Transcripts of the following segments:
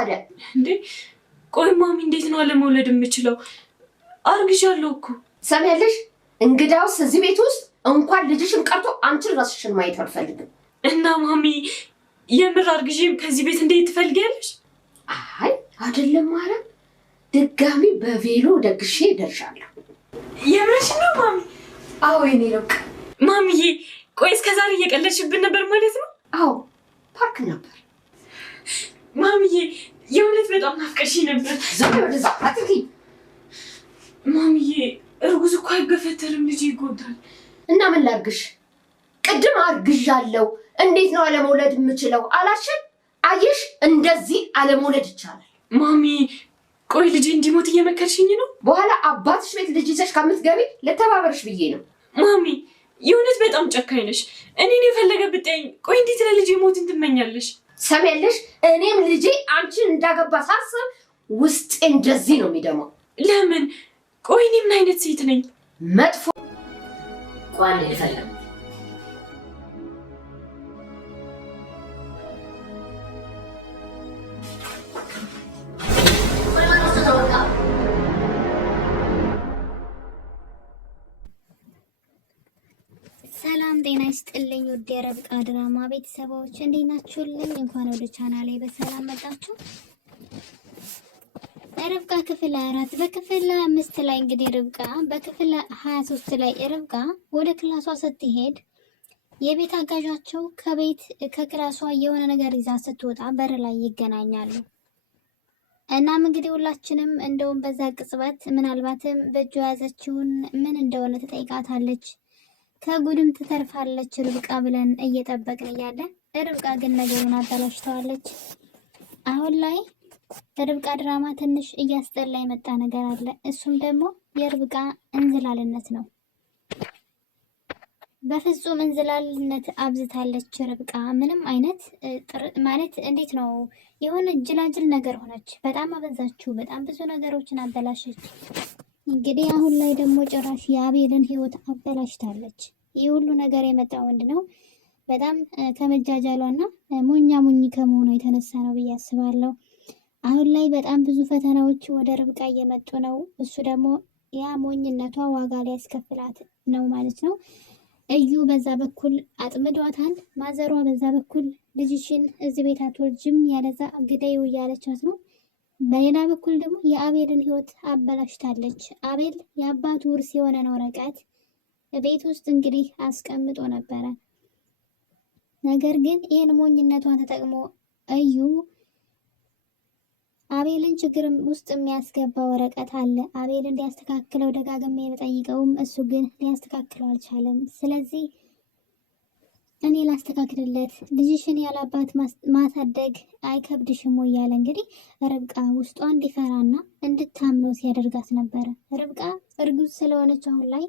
ታዲያ እንዴ? ቆይ ማሚ እንዴት ነው አለመውለድ የምችለው? አርግዣለሁ እኮ። ሰሚያለሽ? እንግዳውስ እዚህ ቤት ውስጥ እንኳን ልጅሽን ቀርቶ አንቺን ራስሽን ማየት አልፈልግም። እና ማሚ የምር አርግዤም ከዚህ ቤት እንዴት ትፈልጊያለሽ? አይ አይደለም ማለት ድጋሚ በቬሎ ደግሼ እደርሻለሁ። የምርሽ ነው ማሚ? አዎ የኔ ልቅ። ማሚዬ ቆይ እስከዛሬ እየቀለድሽብን ነበር ማለት ነው? አዎ ፓርክ ነበር። ማሚዬ የእውነት በጣም ናፍቀሽኝ ነበር። ዛሬ ወደዛ አትኪ። ማሚዬ እርጉዝ እኮ አይገፈተርም፣ ልጅ ይጎዳል። እና ምን ላርግሽ? ቅድም አርግዣለሁ እንዴት ነው አለመውለድ የምችለው አላልሽም? አየሽ እንደዚህ አለመውለድ ይቻላል። ማሚ ቆይ ልጅ እንዲሞት እየመከርሽኝ ነው? በኋላ አባትሽ ቤት ልጅ ይዘሽ ከምትገቢ ልተባበርሽ ብዬ ነው። ማሚ የእውነት በጣም ጨካኝ ነሽ። እኔን የፈለገ ብጠይኝ፣ ቆይ እንዴት ለልጅ ሞትን ትመኛለሽ? ሰሚያለሽ? እኔም ልጄ አንቺን እንዳገባ ሳስብ ውስጤ እንደዚህ ነው የሚደማው። ለምን? ቆይ እኔ ምን አይነት ሴት ነኝ? መጥፎ ቋን ይፈለም። ሰላም ጤና ይስጥልኝ ውድ የርብቃ ድራማ ቤተሰቦች እንዴት ናችሁልኝ? እንኳን ወደ ቻናሌ በሰላም መጣችሁ። ርብቃ ክፍል 4 በክፍል 5 ላይ እንግዲህ ርብቃ በክፍል 23 ላይ ርብቃ ወደ ክላሷ ስትሄድ የቤት አጋዣቸው ከክላሷ የሆነ ነገር ይዛ ስትወጣ በር ላይ ይገናኛሉ። እናም እንግዲህ ሁላችንም እንደውም በዛ ቅጽበት ምናልባትም በእጇ የያዘችውን ምን እንደሆነ ትጠይቃታለች። ከጉድም ትተርፋለች ርብቃ ብለን እየጠበቅን እያለ ርብቃ ግን ነገሩን አበላሽተዋለች። አሁን ላይ ርብቃ ድራማ ትንሽ እያስጠላ የመጣ ነገር አለ። እሱም ደግሞ የርብቃ እንዝላልነት ነው። በፍጹም እንዝላልነት አብዝታለች ርብቃ። ምንም አይነት ማለት እንዴት ነው የሆነ ጅላጅል ነገር ሆነች። በጣም አበዛችው። በጣም ብዙ ነገሮችን አበላሸች። እንግዲህ አሁን ላይ ደግሞ ጭራሽ የአቤልን ሕይወት አበላሽታለች። ይህ ሁሉ ነገር የመጣው ወንድ ነው በጣም ከመጃጃሏና ሞኛ ሞኝ ከመሆኗ የተነሳ ነው ብዬ አስባለሁ። አሁን ላይ በጣም ብዙ ፈተናዎች ወደ ርብቃ እየመጡ ነው። እሱ ደግሞ ያ ሞኝነቷ ዋጋ ሊያስከፍላት ነው ማለት ነው። እዩ በዛ በኩል አጥምዷታል። ማዘሯ በዛ በኩል ልጅሽን እዚህ ቤት አትወልጅም ያለዛ ግደዩ እያለቻት ነው። በሌላ በኩል ደግሞ የአቤልን ሕይወት አበላሽታለች። አቤል የአባቱ ውርስ የሆነን ወረቀት ቤት ውስጥ እንግዲህ አስቀምጦ ነበረ። ነገር ግን ይህን ሞኝነቷን ተጠቅሞ እዩ አቤልን ችግር ውስጥ የሚያስገባ ወረቀት አለ። አቤል እንዲያስተካክለው ደጋግሜ የጠይቀውም እሱ ግን ሊያስተካክለው አልቻለም። ስለዚህ እኔ ላስተካክልለት፣ ልጅሽን ያላባት ማሳደግ አይከብድሽም ወይ ያለ እንግዲህ ርብቃ ውስጧ እንዲፈራና እንድታምነው ሲያደርጋት ነበረ። ርብቃ እርጉዝ ስለሆነች አሁን ላይ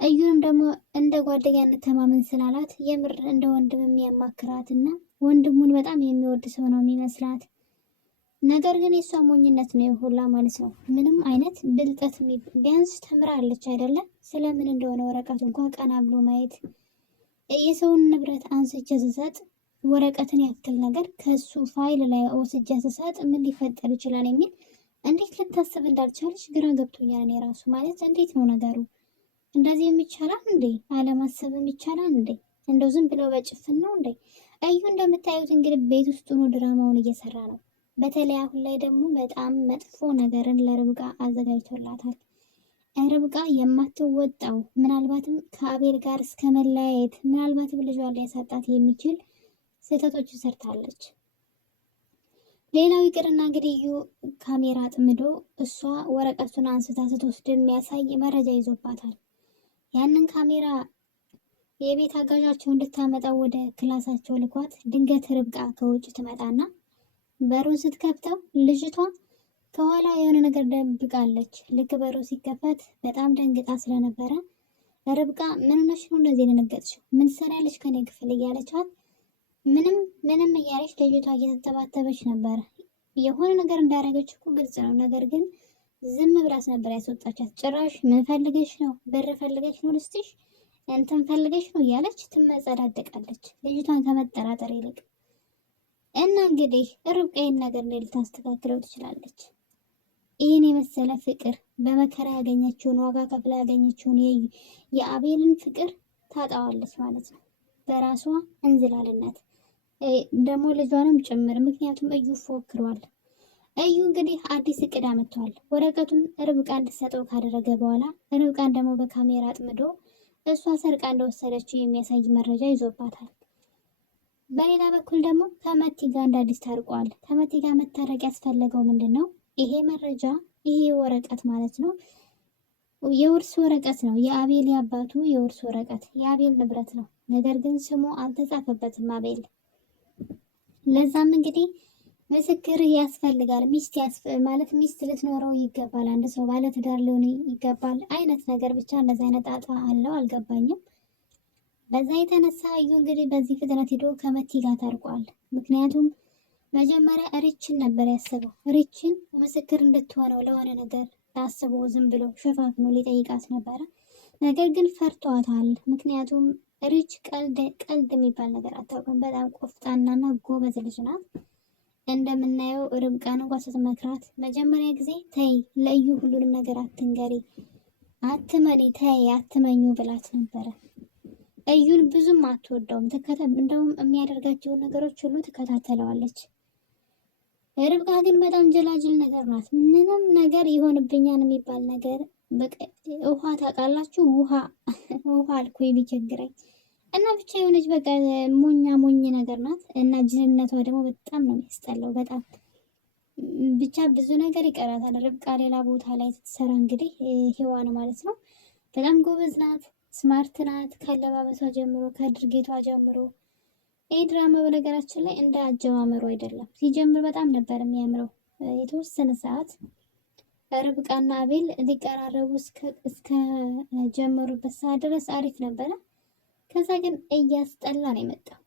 እዩንም ደግሞ እንደ ጓደኛ እንተማመን ስላላት የምር እንደ ወንድም የሚያማክራት እና ወንድሙን በጣም የሚወድ ሰው ነው የሚመስላት። ነገር ግን የሷ ሞኝነት ነው ሁላ ማለት ነው። ምንም አይነት ብልጠት ቢያንስ ተምራለች አይደለም? ስለምን እንደሆነ ወረቀቱ እንኳን ቀና ብሎ ማየት የሰውን ንብረት አንስቼ ስሰጥ ወረቀትን ያክል ነገር ከሱ ፋይል ላይ ወስጄ ስሰጥ ምን ሊፈጠር ይችላል የሚል እንዴት ልታስብ እንዳልቻለች ግራ ገብቶኛል። እኔ ራሱ ማለት እንዴት ነው ነገሩ? እንደዚህ የሚቻላል እንዴ? አለማሰብም ይቻላል እንዴ? እንደው ዝም ብለው በጭፍን ነው እንዴ? እዩ እንደምታዩት እንግዲህ ቤት ውስጥ ሆኖ ድራማውን እየሰራ ነው። በተለይ አሁን ላይ ደግሞ በጣም መጥፎ ነገርን ለርብቃ አዘጋጅቶላታል። ርብቃ የማትወጣው ምናልባትም ከአቤል ጋር እስከ መለያየት ምናልባትም ልጇን ሊያሳጣት የሚችል ስህተቶች ሰርታለች። ሌላው ይቅርና እንግዲህ እዩ ካሜራ ጥምዶ እሷ ወረቀቱን አንስታ ስትወስድ የሚያሳይ መረጃ ይዞባታል። ያንን ካሜራ የቤት አጋዣቸው እንድታመጣው ወደ ክላሳቸው ልኳት ድንገት ርብቃ ከውጭ ትመጣና በሩን ስትከፍተው ልጅቷ ከኋላ የሆነ ነገር ደብቃለች። ልክ በሩ ሲከፈት በጣም ደንግጣ ስለነበረ ርብቃ ምን ሆነሽ ነው እንደዚህ ደነገጥሽው? ምን ትሰሪያለሽ ከኔ ክፍል እያለቻት ምንም እያለች ልጅቷ እየተተባተበች ነበር። የሆነ ነገር እንዳደረገች እኮ ግልጽ ነው። ነገር ግን ዝም ብላት ነበር ያስወጣቻት። ጭራሽ ምን ፈልገሽ ነው? ብር ፈልገሽ ነው ልስጥሽ? እንትን ፈልገሽ ነው እያለች ትመጸዳደቃለች ልጅቷን ከመጠራጠር ይልቅ። እና እንግዲህ ርብቃ ይህን ነገር እንዴት ልታስተካክለው ትችላለች? ይህን የመሰለ ፍቅር በመከራ ያገኘችውን ዋጋ ከፍላ ያገኘችውን የአቤልን ፍቅር ታጣዋለች ማለት ነው፣ በራሷ እንዝላልነት ደግሞ ልጇንም ጭምር። ምክንያቱም እዩ ፎክሯል። እዩ እንግዲህ አዲስ እቅድ አመጥቷል። ወረቀቱን ርብቃ እንድትሰጠው ካደረገ በኋላ ርብቃን ደግሞ በካሜራ አጥምዶ እሷ ሰርቃ እንደወሰደችው የሚያሳይ መረጃ ይዞባታል። በሌላ በኩል ደግሞ ከመቲ ጋር እንደ አዲስ ታርቋል። ከመቲ ጋር መታረቅ ያስፈለገው ምንድን ነው? ይሄ መረጃ ይሄ ወረቀት ማለት ነው የውርስ ወረቀት ነው። የአቤል የአባቱ የውርስ ወረቀት የአቤል ንብረት ነው። ነገር ግን ስሙ አልተጻፈበትም አቤል። ለዛም እንግዲህ ምስክር ያስፈልጋል። ማለት ሚስት ልትኖረው ይገባል። አንድ ሰው ባለትዳር ሊሆን ይገባል አይነት ነገር ብቻ እንደዚህ አይነት ጣጣ አለው። አልገባኝም። በዛ የተነሳ እዩ እንግዲህ በዚህ ፍጥነት ሄዶ ከመቲ ጋር ታርቋል። ምክንያቱም መጀመሪያ ሪችን ነበር ያስበው። ሪችን ምስክር እንድትሆነው ለሆነ ነገር አስቦ ዝም ብሎ ሸፋፍኖ ሊጠይቃት ነበረ። ነገር ግን ፈርቷታል። ምክንያቱም ሪች ቀልድ የሚባል ነገር አታውቅም። በጣም ቆፍጣናና ጎበዝ ልጅ ናት። እንደምናየው ርብቃን እንኳ ስትመክራት መጀመሪያ ጊዜ ተይ ለእዩ ሁሉንም ነገር አትንገሪ፣ አትመኒ፣ ተይ አትመኙ ብላት ነበረ። እዩን ብዙም አትወደውም። እንደውም የሚያደርጋቸውን ነገሮች ሁሉ ትከታተለዋለች። ርብቃ ግን በጣም ጀላጅል ነገር ናት። ምንም ነገር ይሆንብኛል የሚባል ነገር ውሃ ታውቃላችሁ፣ ውሃ አልኩኝ ቢቸግረኝ እና ብቻ የሆነች በቃ ሞኝ ነገር ናት። እና ጅልነቷ ደግሞ በጣም ነው የሚያስጠላው። በጣም ብቻ ብዙ ነገር ይቀራታል። ርብቃ ሌላ ቦታ ላይ ስትሰራ እንግዲህ ሔዋን ማለት ነው በጣም ጎበዝ ናት፣ ስማርት ናት። ካለባበሷ ጀምሮ ከድርጊቷ ጀምሮ ይህ ድራማ በነገራችን ላይ እንደ አጀማመሩ አይደለም። ሲጀምር በጣም ነበር የሚያምረው። የተወሰነ ሰዓት ርብቃና አቤል ሊቀራረቡ እስከ ጀመሩበት ሰዓት ድረስ አሪፍ ነበረ። ከዛ ግን እያስጠላ ነው የመጣው።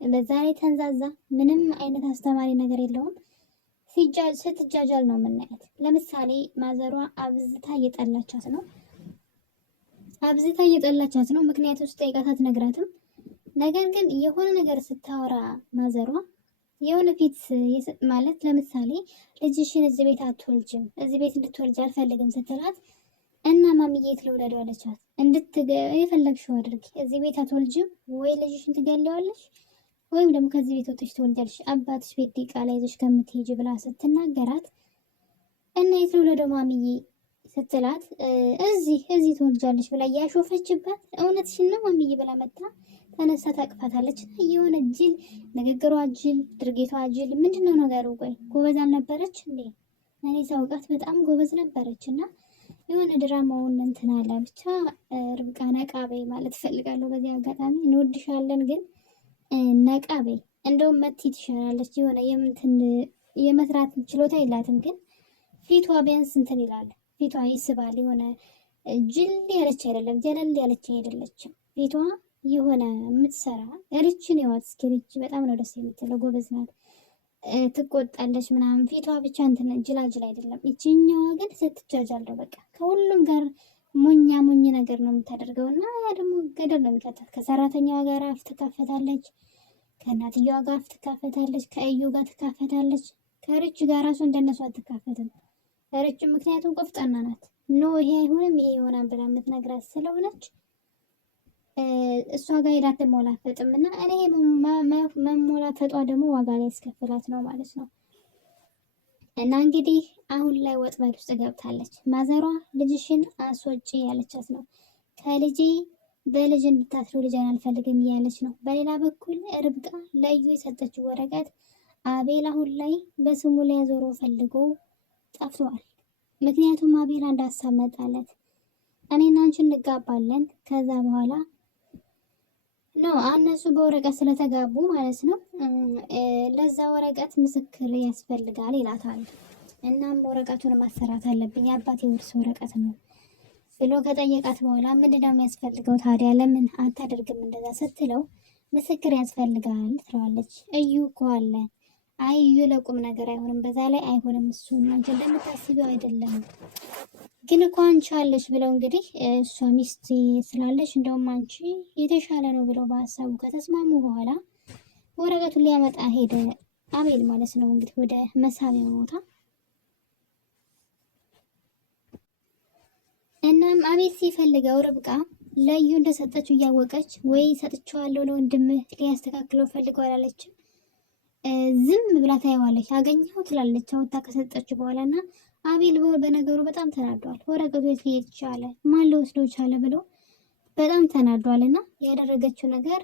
በዛ ላይ ተንዛዛ። ምንም አይነት አስተማሪ ነገር የለውም። ስትጃጃል ነው የምናያት። ለምሳሌ ማዘሯ አብዝታ እየጠላቻት ነው። ምክንያቱ ውስጥ ጠይቃት አትነግራትም። ነገር ግን የሆነ ነገር ስታወራ ማዘሯ የሆነ ፊት ማለት ለምሳሌ ልጅሽን እዚህ ቤት አትወልጅም፣ እዚህ ቤት እንድትወልጅ አልፈልግም ስትላት እና ማሚዬ የት ልውለድ አለቻት። የፈለግሽው አድርጊ፣ እዚህ ቤት አትወልጅም ወይ ልጅሽን ትገለዋለሽ ወይም ደግሞ ከዚህ ቤት ወጥሽ ትወልጃለሽ፣ አባትሽ ቤት ዲቃላ ይዘሽ ከምትሄጂ ብላ ስትናገራት እና የት ልውለደው ማሚዬ ስትላት እዚህ ትወልጃለሽ ብላ ያሾፈችባት። እውነትሽን ነው ማሚዬ ብላ መጣ ተነሳ ታቅፋታለች። የሆነ ጅል ንግግሯ ጅል፣ ድርጊቷ ጅል። ምንድነው ነገሩ? ቆይ ጎበዝ አልነበረች እንዴ? እኔ ሳውቃት በጣም ጎበዝ ነበረች። እና የሆነ ድራማውን እንትን አለ። ብቻ ርብቃ ነቃቤ ማለት እፈልጋለሁ በዚህ አጋጣሚ። እንወድሻለን ግን ነቃቤ። እንደውም መቲ ትሻላለች። የሆነ የመስራት ችሎታ የላትም፣ ግን ፊቷ ቢያንስ እንትን ይላል። ፊቷ ይስባል። የሆነ ጅል ያለች አይደለም፣ ጀለል ያለች አይደለችም። ፊቷ የሆነ የምትሰራ ሪችን ያዋት። እስኪ ሪች በጣም ነው ደስ የምትለው፣ ጎበዝ ናት። ትቆጣለች ምናምን። ፊቷ ብቻ እንትን ጅላጅል አይደለም። ይችኛዋ ግን ስትጃጃል ነው በቃ ከሁሉም ጋር ሞኝ ነገር ነው የምታደርገው። እና ያ ደግሞ ገደል ነው የሚከታት። ከሰራተኛዋ ጋር አፍ ትካፈታለች፣ ከእናትየዋ ጋር አፍ ትካፈታለች፣ ከእዩ ጋር ትካፈታለች። ከሪች ጋር ራሱ እንደነሱ አትካፈትም። ሪች ምክንያቱም ቆፍጣና ናት። ኖ ይሄ አይሆንም ይሄ ይሆናል ብላ የምትነግራት ስለሆነች እሷ ጋር ሄዳ አትሞላፈጥም። እና እኔ መሞላፈጧ ደግሞ ዋጋ ላይ ያስከፍላት ነው ማለት ነው። እና እንግዲህ አሁን ላይ ወጥመድ ውስጥ ገብታለች። ማዘሯ ልጅሽን አስወጪ ያለቻት ነው። ከልጄ በልጅ እንድታስሩ ልጅን አልፈልግም እያለች ነው። በሌላ በኩል ርብቃ ለዩ የሰጠችው ወረቀት አቤል አሁን ላይ በስሙ ሊያዞረው ፈልጎ ጠፍቷል። ምክንያቱም አቤል አንድ ሀሳብ መጣለት። እኔና አንቺ እንጋባለን፣ ከዛ በኋላ ነው እነሱ በወረቀት ስለተጋቡ ማለት ነው። ለዛ ወረቀት ምስክር ያስፈልጋል ይላታል። እናም ወረቀቱን ማሰራት አለብኝ የአባቴ ውርስ ወረቀት ነው ብሎ ከጠየቃት በኋላ ምንድነው የሚያስፈልገው ታዲያ ለምን አታደርግም እንደዛ ስትለው ምስክር ያስፈልጋል ትለዋለች። እዩ እኮ አለ። አይ እዩ ለቁም ነገር አይሆንም፣ በዛ ላይ አይሆንም፣ እሱ አንቺ እንደምታስቢው አይደለም፣ ግን እኮ አንቺ አለሽ ብለው እንግዲህ እሷ ሚስት ስላለሽ እንደውም አንቺ የተሻለ ነው ብለው በሀሳቡ ከተስማሙ በኋላ ወረቀቱን ሊያመጣ ሄደ አቤል ማለት ነው እንግዲህ ወደ መሳቢያ ቦታ። እናም አቤል ሲፈልገው ርብቃ ለዩ እንደሰጠችው እያወቀች ወይ ሰጥቼዋለሁ ለወንድምህ ሊያስተካክለው ፈልገው አላለችም። ዝም ብላ ታየዋለች። አገኘኸው ትላለች አውጥታ ከሰጠችው በኋላ እና አቤል በነገሩ በጣም ተናዷል። ወረቀቱ የት ሊሄድ ቻለ? ማን ሊወስደው ቻለ ብሎ በጣም ተናዷል። እና ያደረገችው ነገር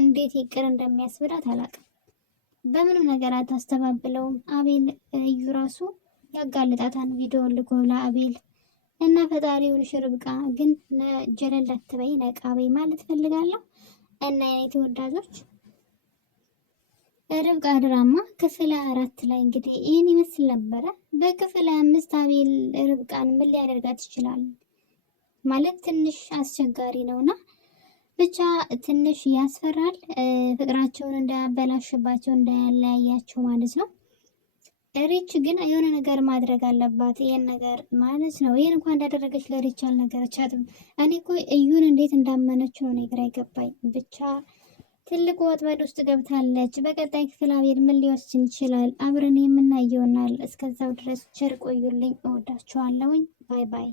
እንዴት ይቅር እንደሚያስብላት አላውቅም። በምንም ነገር አታስተባብለውም። አቤል እዩ ራሱ ያጋልጣታን ቪዲዮ ልኮ ለአቤል እና ፈጣሪውን ርብቃ ግን ጀለል አትበይ ነቃ በይ ማለት ፈልጋለሁ። እና የኔ ተወዳጆች ርብቃ ድራማ ክፍል 4 ላይ እንግዲህ ይህን ይመስል ነበረ። በክፍል 5 አቤል ርብቃን ምን ሊያደርጋት ይችላል ማለት ትንሽ አስቸጋሪ ነውና ብቻ ትንሽ ያስፈራል። ፍቅራቸውን እንዳያበላሽባቸው እንዳያለያያቸው ማለት ነው። ሪች ግን የሆነ ነገር ማድረግ አለባት። ይሄን ነገር ማለት ነው። ይሄን እንኳን እንዳደረገች ለሪች አልነገረቻትም። እኔ እኮ እዩን እንዴት እንዳመነችው ነው ግራ ይገባኝ። ብቻ ትልቁ ወጥመድ ውስጥ ገብታለች። በቀጣይ ክፍል አቤል ምን ሊወስድ ይችላል? አብረን የምናየው ይሆናል። እስከዛው ድረስ ቸር ቆዩልኝ። እወዳችኋለሁኝ። ባይ ባይ።